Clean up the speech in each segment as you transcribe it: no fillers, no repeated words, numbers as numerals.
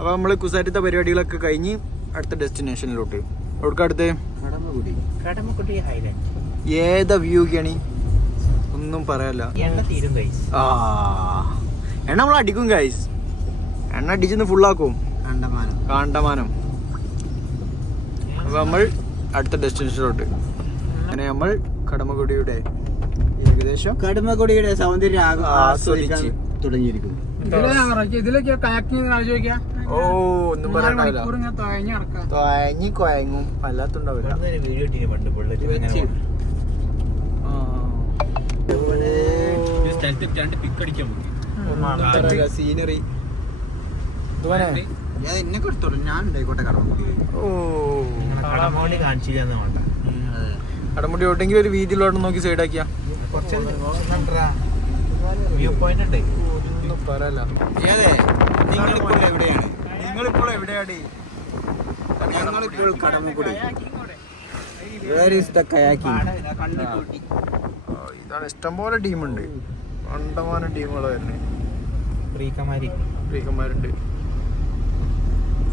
അപ്പോൾ നമ്മൾ കുസാറ്റത്തെ പരിപാടികളൊക്കെ കഴിഞ്ഞ് അടുത്ത ഡെസ്റ്റിനേഷനിലോട്ട്. എവിടേക്ക് അടുത്ത്? കടമക്കുടി ഹൈലൈറ്റ്. ഏതാ വ്യൂ ഒക്കെയാണ് ഒന്നും പറയാല്ല. എണ്ണ നമ്മൾ അടിക്കും ഗൈസ്, എണ്ണ അടിച്ചെന്ന് ഫുള്ളാക്കും. കാണ്ടമാനം. അപ്പൊ നമ്മൾ അടുത്ത ഡെസ്റ്റിനേഷനിലോട്ട്. അങ്ങനെ നമ്മൾ കടമക്കുടിയുടെ ഏകദേശം കടമക്കുടിയുടെ സൗന്ദര്യം ആസ്വദിച്ച് തുടങ്ങിയിരിക്കുന്നു. ഇതിലൊക്കെ ഓ ഒന്നും പറയാനില്ല. തഴഞ്ഞി കൊയങ്ങും അല്ലാത്തുണ്ടാവില്ല. സീനറി എന്നെ കൊടുത്തോളൂ, ഞാൻ ഉണ്ടായിക്കോട്ടെ. കടമുടി എവിടെയെങ്കിലും ഒരു വീതിയിലോട്ട് നോക്കി സൈഡാക്കിയാ വ്യൂ പോയിന്റ് ഉണ്ട്. പറയല്ല. നിങ്ങളിപ്പോൾ എവിടെയാണ്? നിങ്ങളിപ്പോൾ എവിടെയാടി? ഞങ്ങളിപ്പോൾ Kadamakudy. Where is the kayaking? ഇതാണ് ഇഷ്ടംപോലെ ടീമുണ്ട്. കണ്ടമാനം ടീമുകൾ വരുന്നത്. ഫ്രീക്കന്മാരുണ്ട്.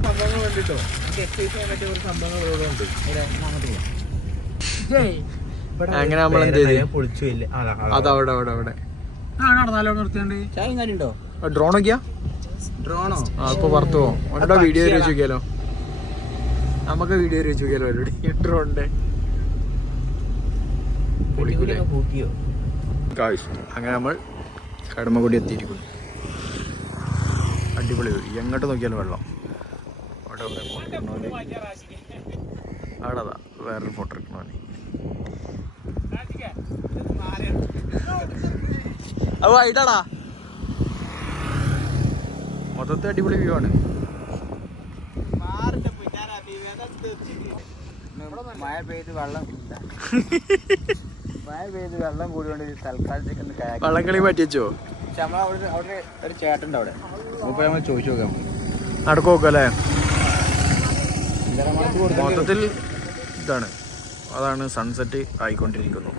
സംഭവങ്ങൾ വേണ്ടിട്ടോ എക്സസൈസ് ചെയ്യാൻ പറ്റിയ ഒരു സംഭവങ്ങൾ ഇവിടെ ഉണ്ട്. അങ്ങനെ നമ്മൾ എന്ത് ചെയ്ത് അതവിടെ അവിടെ അവിടെ ഡ്രോൺ നോക്കിയാ? ഡ്രോണോ? ഇപ്പൊ പുറത്തു പോകും. ഒന്നോ വീഡിയോ വെച്ച് നോക്കിയാലോ? നമുക്ക് വീഡിയോ വെച്ച് നോക്കിയാലോ പരിപാടി ഡ്രോണിന്റെ. അങ്ങനെ നമ്മൾ കടമക്കുടി എത്തിയിരിക്കുന്നു. അടിപൊളി. എങ്ങോട്ട് നോക്കിയാലും വെള്ളം. അവിടെ വേറൊരു ഫോട്ടോ എടുക്കണോ? അത് വൈകിട്ടാടാ. മൊത്തത്തിൽ അടിപൊളി വ്യൂ ആണ്. മഴ പെയ്ത് വെള്ളം കൂടിയോണ്ട് തൽക്കാലത്തേക്ക് വള്ളംകളി മാറ്റി വെച്ചോ? പക്ഷെ നമ്മളവിടെ ഒരു ചേട്ടൻ്റെ അവിടെ അപ്പോൾ നമ്മൾ ചോദിച്ചു നോക്കാം. നടക്കു നോക്കല്ലേ? മൊത്തത്തിൽ ഇതാണ്. അതാണ് സൺസെറ്റ് ആയിക്കൊണ്ടിരിക്കുന്നു.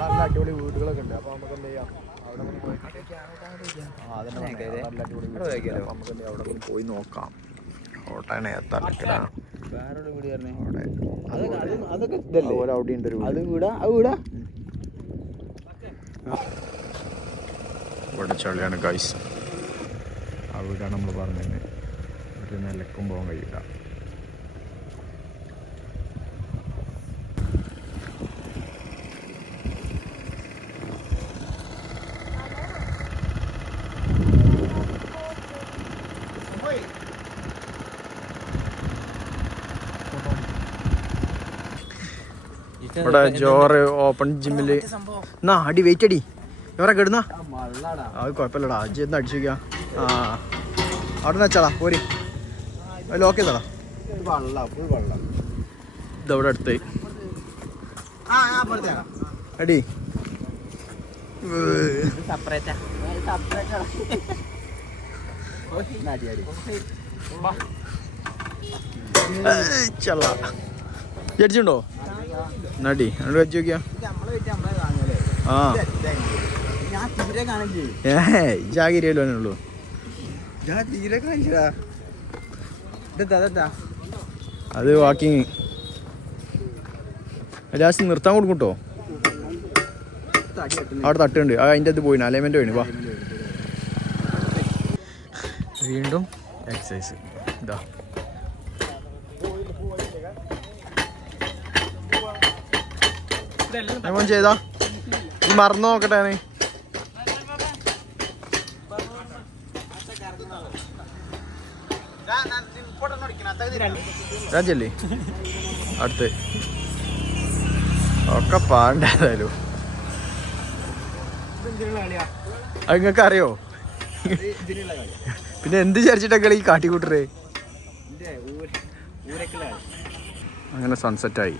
നല്ല അടിപൊളി വീടുകളൊക്കെ ഉണ്ട്. അപ്പോൾ നമുക്ക് എന്ത് ചെയ്യാം, അവിടെ നമുക്ക് പോയി നോക്കാം. ഓട്ടാണ് എത്താനൊക്കെ വേറൊരു വീട് പറഞ്ഞേ. അതൊക്കെ അതുപോലെ അവിടെ ഉണ്ട് ഒരു വീടാ. ഇവിടെ ചളിയാണ് ഗൈസ്. ആ വീടാണ് നമ്മൾ പറഞ്ഞത്. ഒരു നിലക്കും പോകാൻ കഴിയില്ല. ഇവിടെ ജോറ് ഓപ്പൺ ജിമ്മില് എന്നാ അടി വെയിറ്റ് അടി ജോറെ കിടുന്നാ. അത് കുഴപ്പമില്ലടാ. അജി ഒന്ന് അടിച്ചു നോക്കിയാ. അവിടെ നിന്ന് വെച്ചാടാ പോരി. ലോക്ക് ചെയ്താടാ. ഇതവിടെ അടുത്ത് അടി. ചള്ള ജഡ്ജിണ്ടോ? നടി അവിടെ വെച്ച് നോക്കിയാ. ജാഗിരിയല്ലോ ഉള്ളൂ. അത് വാക്കിങ് ലാസ്റ്റ് നിർത്താൻ കൊടുക്കൂട്ടോ. അവിടെ തട്ടുണ്ട്. അതിൻ്റെ അത് പോയിന് അലൈൻമെന്റ് പോയിന്. വാ വീണ്ടും എക്സസൈസ്. ഇതാ ഞാൻ ചെയ്താ ഈ മറന്നു നോക്കട്ടെ. രാജല്ലേ അടുത്ത് ഒക്കെ പാണ്ടായാലും അത് നിങ്ങൾക്ക് അറിയോ? പിന്നെ എന്ത് വിചാരിച്ചിട്ടൊക്കെ ഈ കാട്ടിക്കൂട്ടറേ. അങ്ങനെ സൺസെറ്റായി.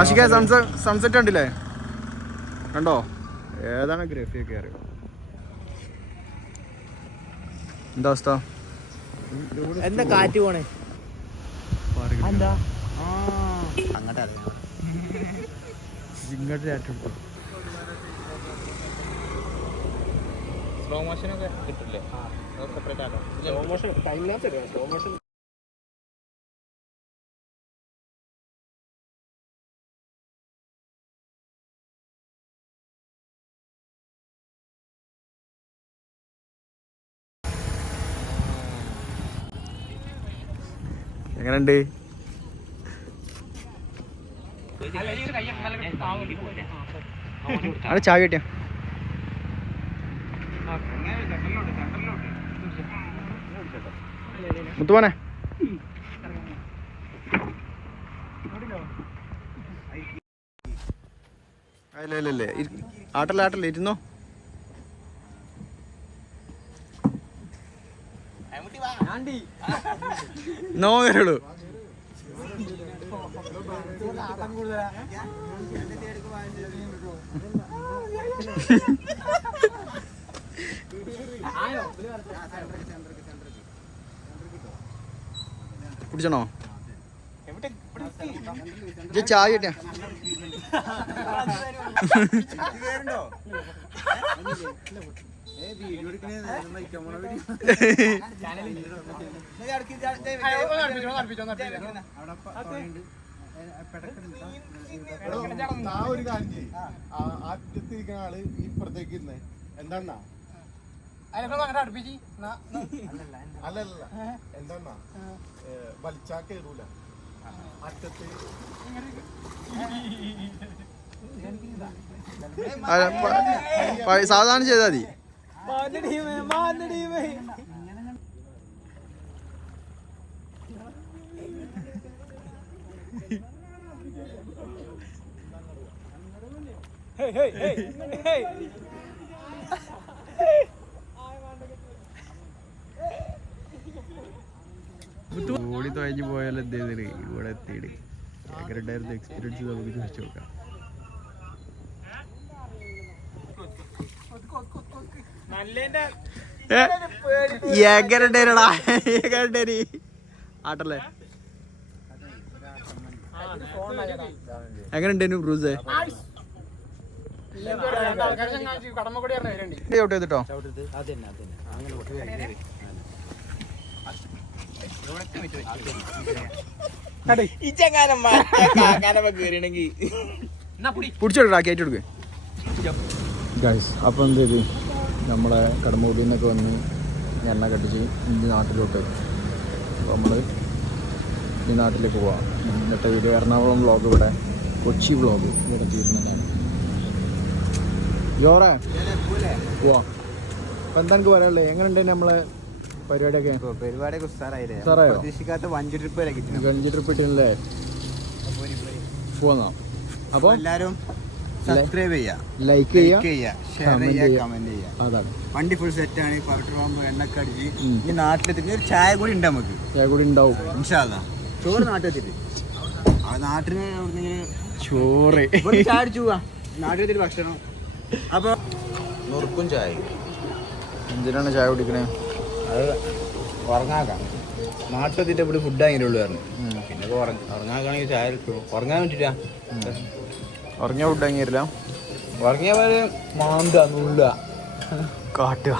ആഷിക സൺസെറ്റ് കണ്ടില്ലേ? കണ്ടോ? ഏതാണ് ഗ്രഫിയൊക്കെ അറിയോ? എന്താ അവസ്ഥ? എന്താ കാറ്റ് പോണേ? ഇങ്ങോട്ട് സ്ലോ മോഷനൊക്കെ കിട്ടില്ലേ? സെപ്പറേറ്റ് ആണോ? സ്ലോ മോഷൻ ടൈം ലാപ്സ് എടുക്കാം. സ്ലോ മോഷൻ എങ്ങനെയുണ്ട്? അവിടെ ചായ കിട്ടിയ മുത്തുപോനെ അല്ലേ ആട്ടല്ലേ ഇരുന്നോ. നോക്കരുള്ളൂ. കുടിച്ചണോ? ചായ കിട്ടിയ ഒരു കാര്യം ചെയ്യും. ആറ്റത്തിരിക്കുന്ന ആള് ഇപ്പുറത്തേക്ക് ഇരുന്നേ. എന്താ അല്ലല്ല എന്താ വലിച്ചാ കേറൂല അറ്റത്ത്. സാധാരണ ചെയ്താ മതി. ഓടി തുഴഞ്ഞു പോയാലും എന്ത് ചെയ്തിട്ട് ഇവിടെ എത്തിയിട്ട് എങ്ങനെയുണ്ടായിരുന്നു എക്സ്പീരിയൻസ് നമുക്ക് ചോദിച്ചു നോക്കാം. എങ്ങനെയുണ്ടായിരുന്നടാ ആട്ടല്ലേ? എങ്ങനെയുണ്ടായിരുന്നു ബ്രൂസേ? ഔട്ട് ചെയ്തിട്ടോ? പിടിച്ചെടുക്കാ കയറ്റെടുക്ക്. അപ്പം എന്ത് ചെയ്ത് നമ്മളെ കടമ്പൂരിൽ നിന്നൊക്കെ വന്ന് എണ്ണ കട്ടിച്ച് ഇനി നാട്ടിലോട്ട്. അപ്പോൾ നമ്മൾ ഈ നാട്ടിലേക്ക് പോവാം. ഇന്നത്തെ വീഡിയോ എറണാകുളം വ്ളോഗ് ഇവിടെ, കൊച്ചി വ്ളോഗ് ഇവിടെ തീരുന്നതാണ്. ജോറേ പോവാം. അപ്പം എന്താ എനിക്ക് പറയാനുള്ളത്? എങ്ങനെയുണ്ട് നമ്മളെ പരിപാടിയൊക്കെ? പരിപാടിയൊക്കെ സാറായോ? പ്രതീക്ഷിക്കാത്ത 5 ട്രിപ്പ് 5 ട്രിപ്പ് ഇട്ടില്ലേ? പോന്നാ. അപ്പോൾ എല്ലാവരും സബ്സ്ക്രൈബ് ചെയ്യുക, ലൈക്ക് ചെയ്യുക, ഷെയർ ചെയ്യുക, കമന്റ് ചെയ്യുക. അതാണ്. വണ്ടി ഫുൾ സെറ്റാണ്. പവർ പോകുമ്പോൾ എണ്ണൊക്കെ അടിച്ച് ഇനി നാട്ടിലെത്തി ഒരു ചായ കൂടി ഉണ്ട് നമുക്ക്. ചായ കൂടി ഉണ്ടാവും ഇൻഷാല്ലാ. ചോറ് നാട്ടിലെത്തിട്ട് നാട്ടിന് ചോറ് ചായ അടിച്ചു പോവാ. നാട്ടിലെത്തിട്ട് ഭക്ഷണം. അപ്പോൾ നുറുക്കും ചായ. എന്തിനാണ് ചായ കുടിക്കണേ? അത് ഉറങ്ങാക്കാം. നാട്ടിലെത്തിയിട്ട് ഇവിടെ ഫുഡ് വാങ്ങിയിട്ടുള്ളൂ പറഞ്ഞു. പിന്നെ ഉറങ്ങാക്കാണെങ്കിൽ ചായ കിട്ടും. ഉറങ്ങാൻ പറ്റില്ല. ഉറങ്ങിയ ഫുഡ് വാങ്ങിയില്ല. ഉറങ്ങിയ പോലെ മാന്ത നുള്ള കാട്ടുക.